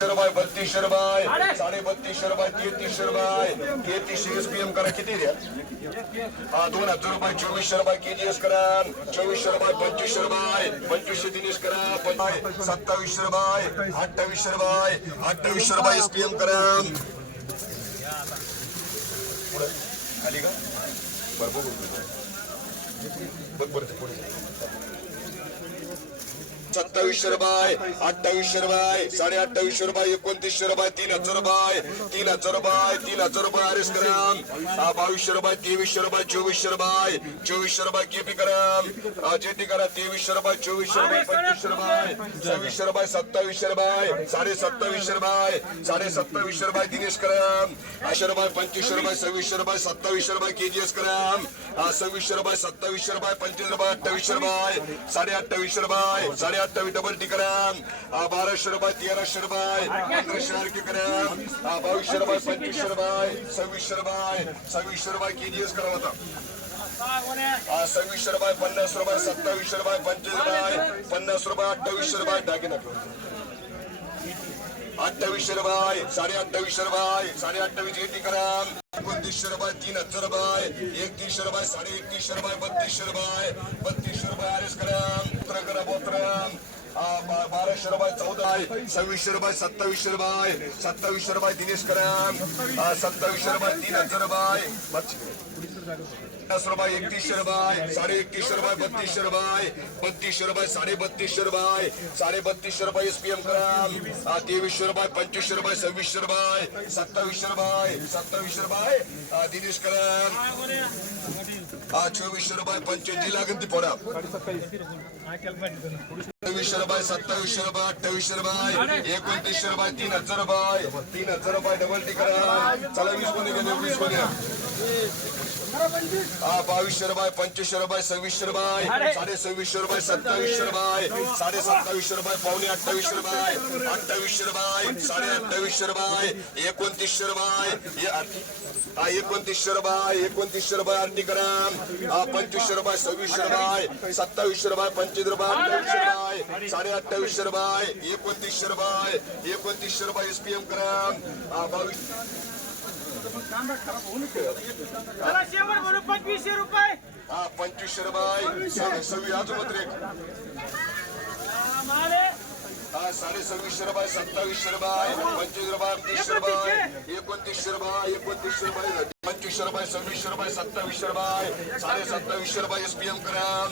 रुपये बत्तीसशे रुपये साडे बत्तीसशे रुपये तेहतीसशे रुपये तेहतीसशे एस पी एम करा. किती द्या? हा दोन हजार रुपये चोवीसशे रुपये के जी एस करा चोवीसशे रुपये पंचवीसशे रुपये पंचवीसशे दिनेश करा. पण- सत्तावीसशे रुपये अठ्ठावीसशे रुपये अठ्ठावीसशे रुपये एस पी एम करा. पुढं. खाली का? बरं बघू. बरं ते पुढे सत्तावीसशे रुपये अठ्ठावीसशे रुपये साडे अठ्ठावीसशे रुपये एकोणतीसशे रुपये तीन हजार रुपये. तीन हजार रुपये तीन हजार रुपये आरएस करम. हा बावीसशे रुपये तेवीसशे रुपये चोवीसशे रुपये चोवीसशे रुपये केपी करम. जेटी करा तेवीसशे रुपये चोवीसशे रुपये पंचवीसशे रुपये सव्वीसशे रुपये सत्तावीसशे रुपये साडे सत्तावीसशे रुपये साडे सत्तावीसशे रुपये दिनेश करम. अशे रुपये पंचवीसशे रुपये सव्वीसशे रुपये सत्तावीसशे रुपये केजीएस करम. हा सव्वीसशे रुपये सत्तावीसशे रुपये पंचवीस रुपये अठ्ठावीसशे रुपये साडे अठ्ठावीसशे रुपये साडे अठ्ठावीस डबल टी कराम हा बाराशे रुपये तेराशे रुपये पंधराशे आणखी कराम सव्वीस बावीसशे रुपये पंचवीसशे रुपये सव्वीसशे रुपये सव्वीसशे रुपये केजीएस करा होता हा सव्वीसशे रुपये पन्नास रुपये सत्तावीसशे रुपये पंचवीस रुपये पन्नास रुपये अठ्ठावीसशे रुपये दागिना अठ्ठावीसशे रुपये साडे अठ्ठावीसशे रुपये साडे अठ्ठावीस एटी कराम एकोणतीसशे रुपये तीन हजार रुपये एकतीसशे रुपये साडे एकतीसशे रुपये बत्तीसशे रुपये बत्तीसशे रुपये आर एस कराम बोत्र करा. बाराशे रुपये चौदा सव्वीसशे रुपये सत्तावीसशे रुपये. सत्तावीसशे रुपये दिनेश कराम सत्तावीसशे रुपये तीन हजार रुपये. पन्नास रुपये एकतीसशे रुपये साडे एकतीसशे रुपये बत्तीसशे रुपये. बत्तीसशे रुपये साडे बत्तीसशे रुपये. साडे बत्तीसशे रुपये एस पी एम कराम तेवीसशे रुपये पंचवीसशे रुपये सव्वीसशे रुपये. सत्तावीसशे रुपये सत्तावीसशे रुपये. दिनेश कराम चोवीसशे रुपये पंचवीस लागेल ती पोरा. सव्वीसशे रुपये सत्तावीसशे रुपये अठ्ठावीसशे रुपये एकोणतीसशे रुपये तीन हजार रुपये तीन हजार रुपये डबल टी करा चला वीस कोणी वीस कोणी हा बावीसशे रुपये पंचवीसशे रुपये सव्वीसशे रुपये साडे सव्वीसशे रुपये सत्तावीसशे रुपये साडे सत्तावीसशे रुपये पावणे अठ्ठावीसशे रुपये अठ्ठावीसशे रुपये साडे अठ्ठावीसशे रुपये एकोणतीसशे रुपये एकोणतीसशे रुपये एकोणतीसशे रुपये आरटी ग्राम हा पंचवीसशे रुपये सव्वीसशे रुपये सत्तावीसशे रुपये पंचवीस रुपये अठ्ठावीसशे रुपये साडे अठ्ठावीसशे रुपये एकोणतीसशे रुपये एकोणतीसशे रुपये एस पी एम ग्राम हा बावीस चला शेवट म्हणून पंचवीसशे रुपये. हा पंचवीसशे रुपये सव्वीस अजून हा साडे सव्वीसशे रुपये सत्तावीसशे रुपये पंचवीस रुपये तीसशे रुपये एकोणतीसशे. रुपये एकोणतीसशे रुपये पंचवीसशे रुपये सव्वीसशे रुपये सत्तावीसशे रुपये साडे सत्तावीसशे रुपये एस पी एम ग्राम